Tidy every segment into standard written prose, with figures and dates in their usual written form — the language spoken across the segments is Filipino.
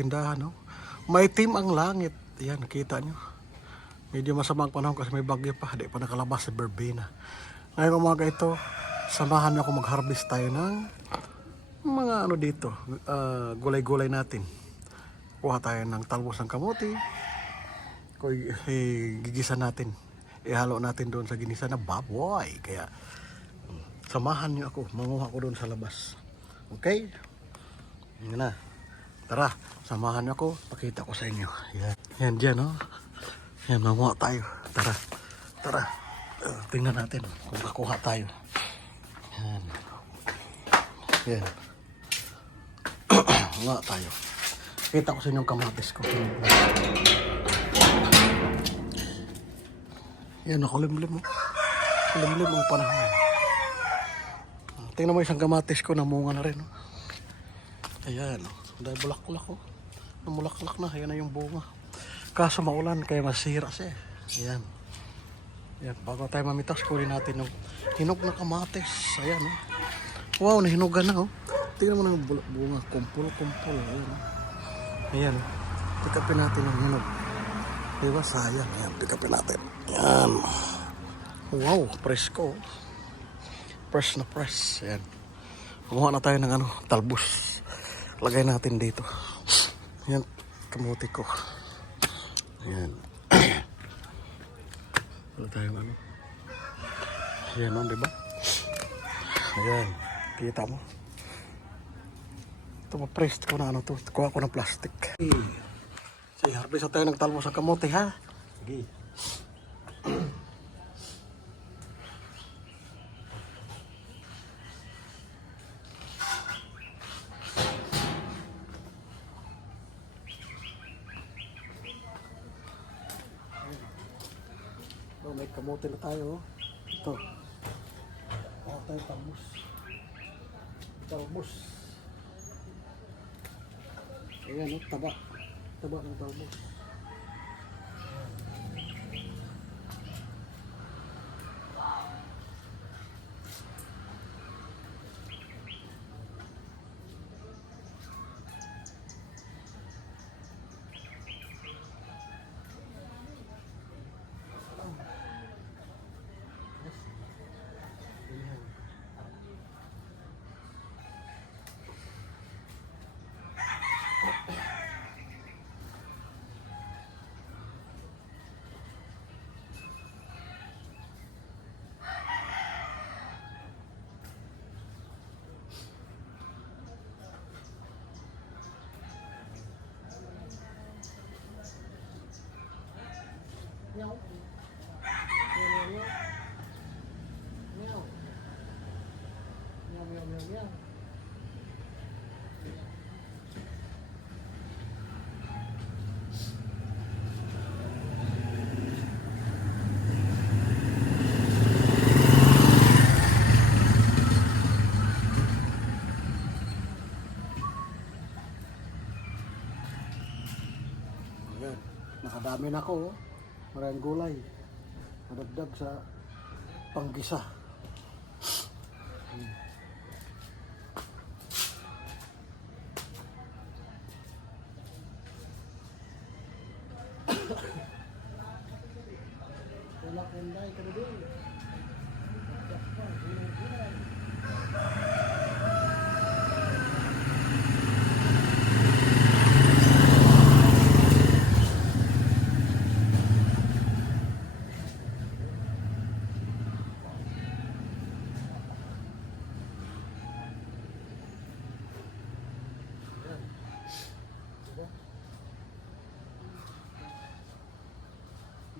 tindahan, no? May team ang langit. Yan, nakita nyo. Medyo masama ang panahon kasi may bagyo pa. Di pa nakalabas sa verbena. Ngayong umaga ito, samahan niyo ako mag-harvest tayo ng mga ano dito, gulay-gulay natin. Kuha tayo ng talbos ng kamote. Gigisa natin. Ihalo natin doon sa ginisa na baboy. Kaya, samahan niyo ako. Manguha ko doon sa labas. Okay? Yan na. Tara, samahan niyo ako. Pakita ko sa inyo. Yan, yan dyan, no? Yan, manguha tayo. Tara, tara. Tingnan natin kung kakuha tayo. Yan. Yan. Manguha tayo. Kita ko sa inyo yung kamatis ko. Yan, nakulimlim mo. Kulimlim ang panahon. Tingnan mo isang kamatis ko, namunga na rin. No? Ayan, dahil bulaklak ko. Namulaklak na, ayan na yung bunga. Kaso maulan, kaya masira siya. Ayan. Ayan, bago tayo mamitas, kunin natin yung hinog na kamatis. Ayan, oh. Wow, nahinugan na, oh. Tingnan mo na yung bunga, kumpul-kumpul. Ayan, oh. Ayan, oh. Pikapin natin yung hinog. Diba, sayang. Ayan, pikapin natin. Ayan. Wow, presko. Fresh na fresh. Ayan. Kumuha na tayo ng talbos. Lagay natin dito. Ayan, kamuti ko. Ayan. Wala tayong Ayan, no, diba? Ayan. Kita mo. Ito, ma-pressed ko na to. Kuha ko ng plastic. Sige, harvest tayo ng talbos sa kamote, ha? Sige. Oh, may kamote na tayo. Ito. Kuha tayo talbos. Talbos. Ayan, oh, taba. Taba ng talbos. Meow. Meow, meow, meow. Meow, meow, meow, meow. Ayan, nakadami na ako, oh. Maraming gulay. Madagdag sa panggisa. Wala kenday ka na doon.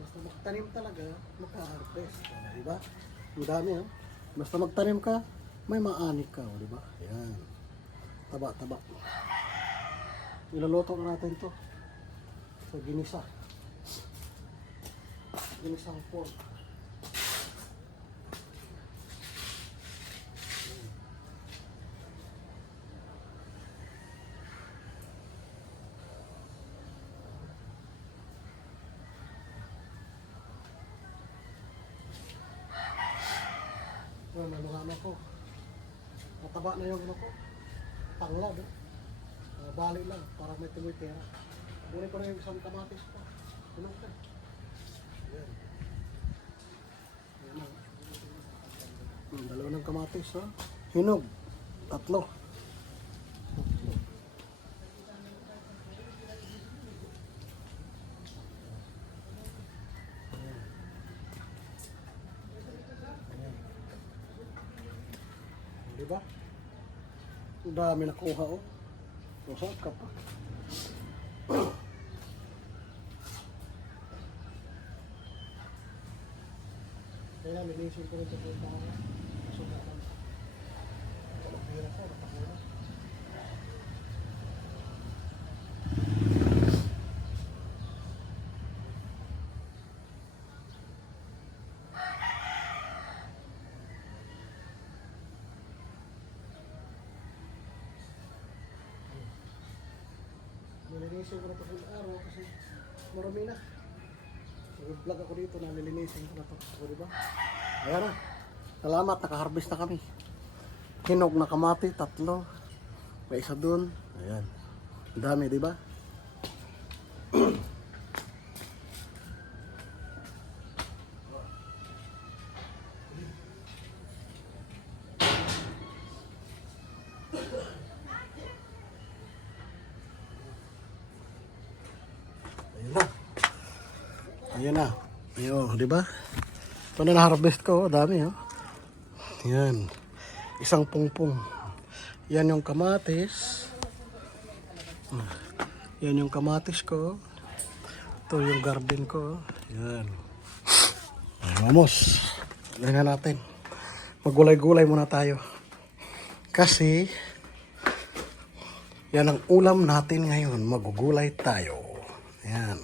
Basta magtanim talaga, maka-harvest. Diba? Ang dami, ha? Basta magtanim ka, may maani ka, diba? Ayan. Taba-taba. Ilaloto na natin to sa ginisa. Ginisang pork. May mga ko. Mataba na yung ko. Tanglad, eh. Nabali lang, para may tumitira. Kunin ko na yung isang kamatis pa. Hinog na. Ayan. Ayan na. Dalawa ng kamatis, ha? Hinog. 3. Diba? Ang dami nakuha, oh. Masarap ka pa. Kaya linisin ko rin ito po tayo. Sumatan. Kalabira ko, natakula. Nalinisin ko na ito sa araw kasi marami na. Nag-vlog ako dito, nalilinisin ko na ito. O, diba? Ayan na. Salamat, nakaharvest na kami. Hinog na kamati, 3. May isa dun. Ayan. Ang dami, diba? Ayan na. Ayan na. Ayun, di ba? Ito na na-harvest ko. Dami, oh. Ayan. Isang pungpung. Yan yung kamatis. Yan yung kamatis ko. Ito yung garden ko. Ayan. Vamos. Tingnan natin. Magulay-gulay muna tayo. Kasi, yan ang ulam natin ngayon. Magugulay tayo. Ayan.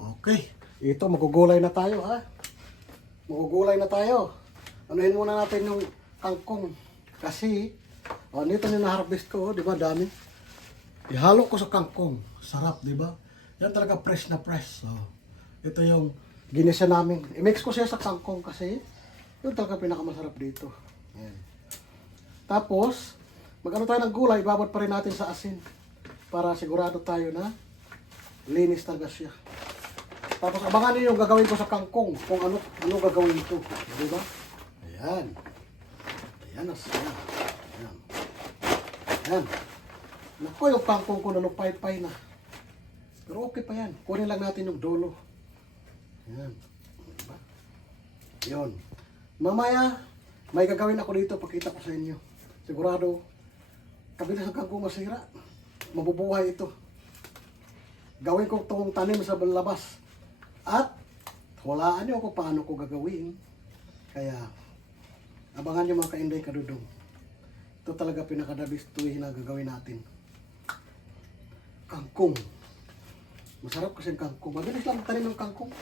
Okay. Ito, magugulay na tayo, ha? Magugulay na tayo. Anuhin muna natin yung kangkong. Kasi, dito yung na-harvest ko, di ba? Dami. Ihalo ko sa kangkong. Sarap, di ba? Yan talaga fresh na fresh. So, ito yung ginisa namin. I-mix ko siya sa kangkong kasi yun talaga pinakamasarap dito. Ayan. Tapos, mag-ano tayo ng gulay, babad pa rin natin sa asin. Para sigurado tayo na linis talaga siya. Tapos abangan niyo yung gagawin ko sa kangkong. Kung ano gagawin ito. Di ba? Ayan. Ayan na siya. Ayan. Ayan. Naku, yung kangkong ko nalupay-pay na. Pero okay pa yan. Kunin lang natin yung dulo. Ayan. Diba? Yun. Mamaya, may gagawin ako dito. Pakita ko sa inyo. Sigurado, kabila sa kangkong masira. Mabubuhay ito. Gawin ko itong tanim sa labas. At, walaan nyo kung paano ko gagawin. Kaya, abangan nyo mga kainday kadudong. Ito talaga pinakadabistuhin na gagawin natin. Kangkong. Masarap kasi ang kangkong. Mabilis lang tanim ng kangkong.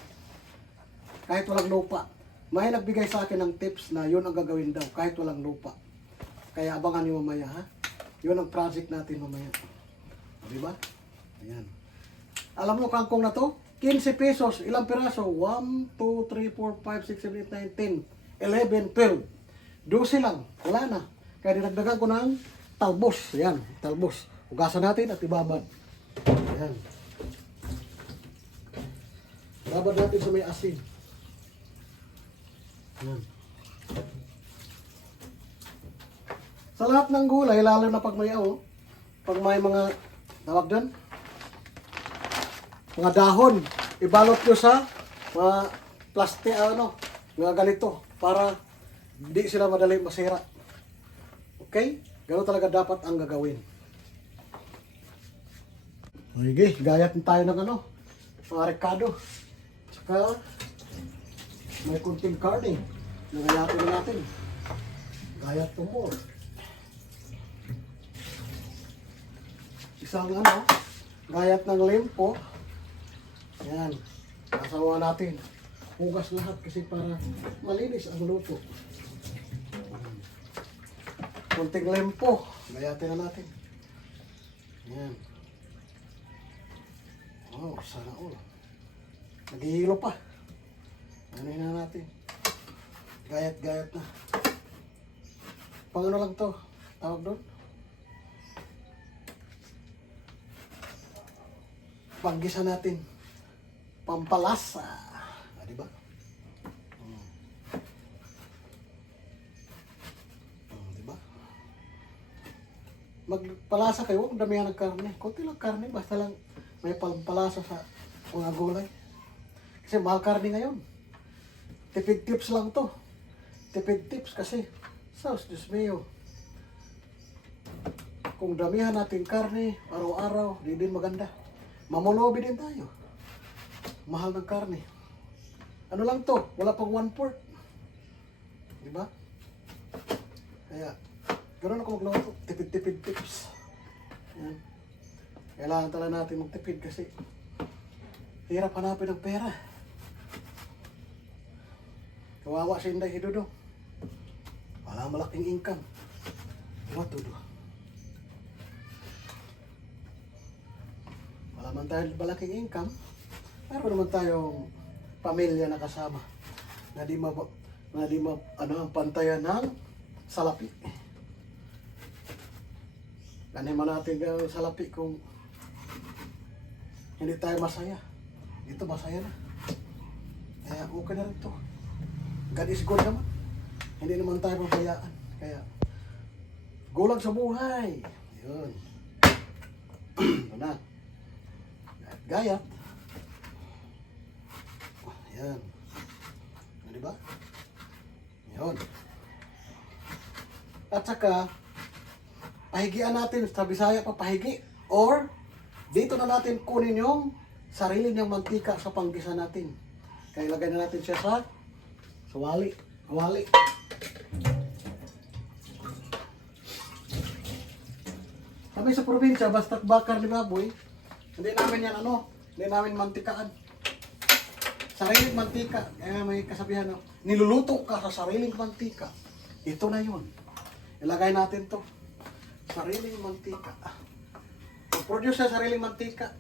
Kahit walang lupa. May nagbigay sa akin ng tips na yun ang gagawin daw. Kahit walang lupa. Kaya abangan nyo mamaya, ha? Yun ang project natin mamaya. O, diba? Ayan. Alam mo kangkong na to? 15 pesos. Ilang piraso? 1, 2, 3, 4, 5, 6, 7, 8, 9, 10, 11, 12. 12 lang. Wala na. Kaya dinagdagan ko ng talbos. Ayan, talbos. Hugasan natin at ibabad. Ayan. Babad natin sa may asin. Ayan. Sa lahat ng gulay, lalo na pag may pag may mga tawag doon, mga dahon, ibalot nyo sa mga plastic, mga ganito, para hindi sila madali masira. Okay? Gano'n talaga dapat ang gagawin. Okay, gayat tayo ng mga rekado. Tsaka, may kunting karne. Nagayatin na natin. Gayat to more. Isang gayat ng limpo. Ayan, kasawa natin. Hugas lahat kasi para malinis ang luto. Kunting lempo, gayatin na natin. Ayan. Wow, sana all. Naghihilo pa. Anuhin na natin. Gayat-gayat na. Pang lang to? Tawag doon? panggisa natin. Pampalasa. Di ba? Di ba? Magpalasa kayo, huwag damihan ng karne. Kunti lang karne, basta lang may pampalasa sa mga gulay. Kasi mahal karne ngayon. Tipid tips lang to. Tipid tips kasi, Sus, Diyos mio. Kung damihan natin karne, araw-araw, di din maganda. Mamulobi din tayo. Mahal ng karne. Ano lang to? Wala pang 1/4. Diba? Kaya, ganoon ako magluto. Tipid-tipid tips. Yan. Kailangan talaga natin magtipid kasi hirap hanapin ng pera. Kawawa si Inday Hidudo. Wala malaking income. What to do? Wala man tayo malaking income, pero naman tayong pamilya na kasama na di ang pantayan ng salapi. Kaniman natin gawin salapi kung hindi tayo masaya. Dito masaya na. Kaya okay na rin to. God is good naman. Hindi naman tayo mabayaan. Kaya gulang sa buhay. Yun. Ito na. Gayat. Ayan. Diba? Yun. At saka, pahigian natin sa Bisaya pa pahigi. Or, dito na natin kunin yung sarili niyang mantika sa panggisa natin. Kaya ilagay na natin siya sa wali. Wali. Kami sa probinsya, basta't bakar ni baboy, hindi namin yan hindi namin mantikaan. Sariling mantika, may kasabihan niluluto ka sa sariling mantika. Ito na yun. Ilagay natin to. Sariling mantika. Produce sa sariling mantika.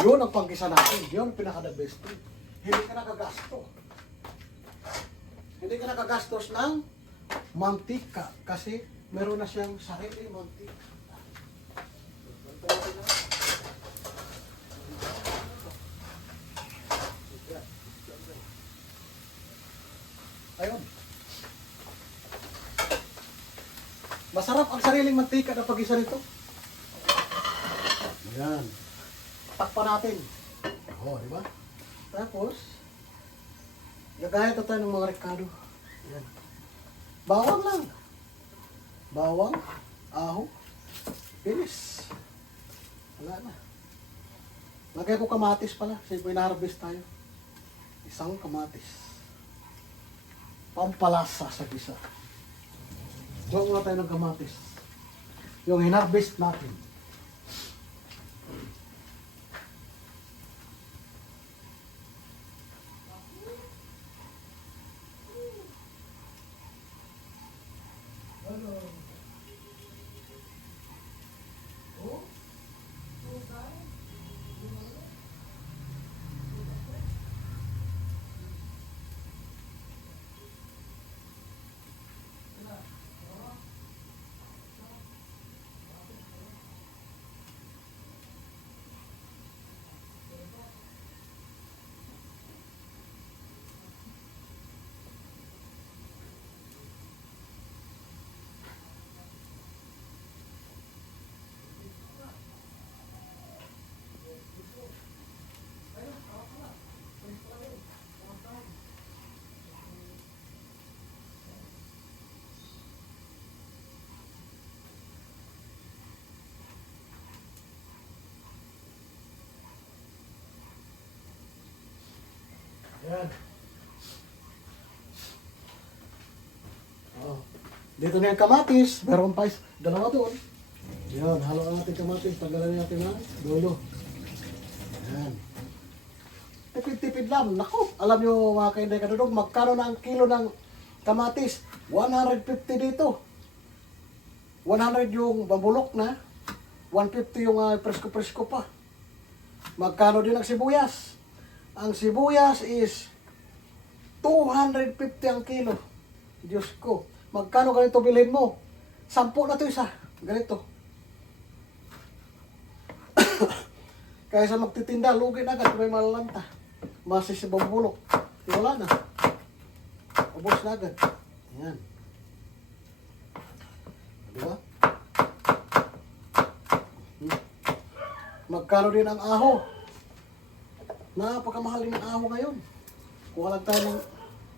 Yun ang panggisa natin. Yun ang pinaka-the best. Hindi ka nakagasto. Hindi ka nakagastos ng mantika kasi meron na siyang sariling mantika. Ayun. Masarap ang sariling mantika na pag-isa nito. Ayan. Takpan natin. Di ba? Tapos, gagaya ito tayo ng mga rekado. Ayan. Bawang lang. Bawang, aho, bilis. Wala na. Lagay ko kamatis pala. Kasi pina-harvest tayo. Isang kamatis. Pampalasa sa bisa. Huwag muna tayo ng kamatis. Yung hinarvest natin. Yan. Dito na yung kamatis. Meron pa dalawa doon. Yan. Halo ang ating kamatis. Tanggalan natin ng dulo. Yan. Tipid-tipid lang. Naku, alam nyo mga kainday kadudog, magkano na ang kilo ng kamatis? 150 dito. 100 yung babulok na. 150 yung presko-presko pa. Magkano din ang sibuyas? Ang sibuyas is 250 ang kilo. Diyos ko. Magkano ganito bilhin mo? 10 na to isa. Ganito. Kaysa magtitinda, lugi na agad, may malalanta. Masis sa bambulok. Wala na. Ubos na agad. Ayan. Diba? Magkano din ang aho? Napakamahal din ang aho ngayon. Kuha lang tayo ng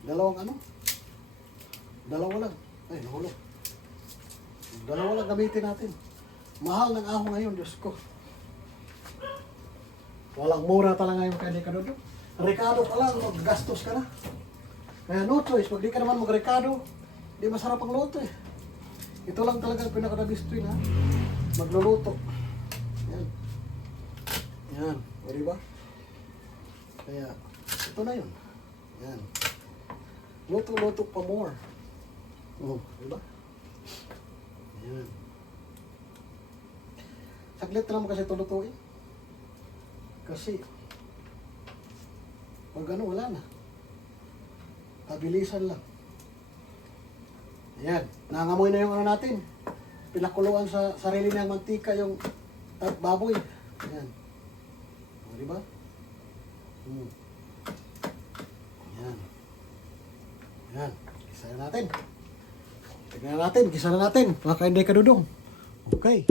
dalawa lang. Ay, nahulog. Dalawa lang gamitin natin. Mahal ng aho ngayon, Diyos ko. Walang mura talaga yung kaya di ka doon. Rekado pa lang, maggastos ka na. Kaya no choice, pag di ka naman magrekado, di masarap ang luto eh. Ito lang talaga ang pinaka-nabistuin ha. Magluluto. Yan. Yan. O diba? Kaya, ito na yun. Yan. Luto-luto pa more. O, diba? Yan. Saglit na naman kasi ito lutuin. Kasi, pag ano, wala na. Pabilisan lang. Ayan, nangamoy na yung ano natin. Pinakuluan sa sarili ng mantika yung baboy. Ayan. O, diba? Ayan. Ayan. Gisa na natin. Tignan natin, gisa na natin. Baka hindi ka dudong. Okay.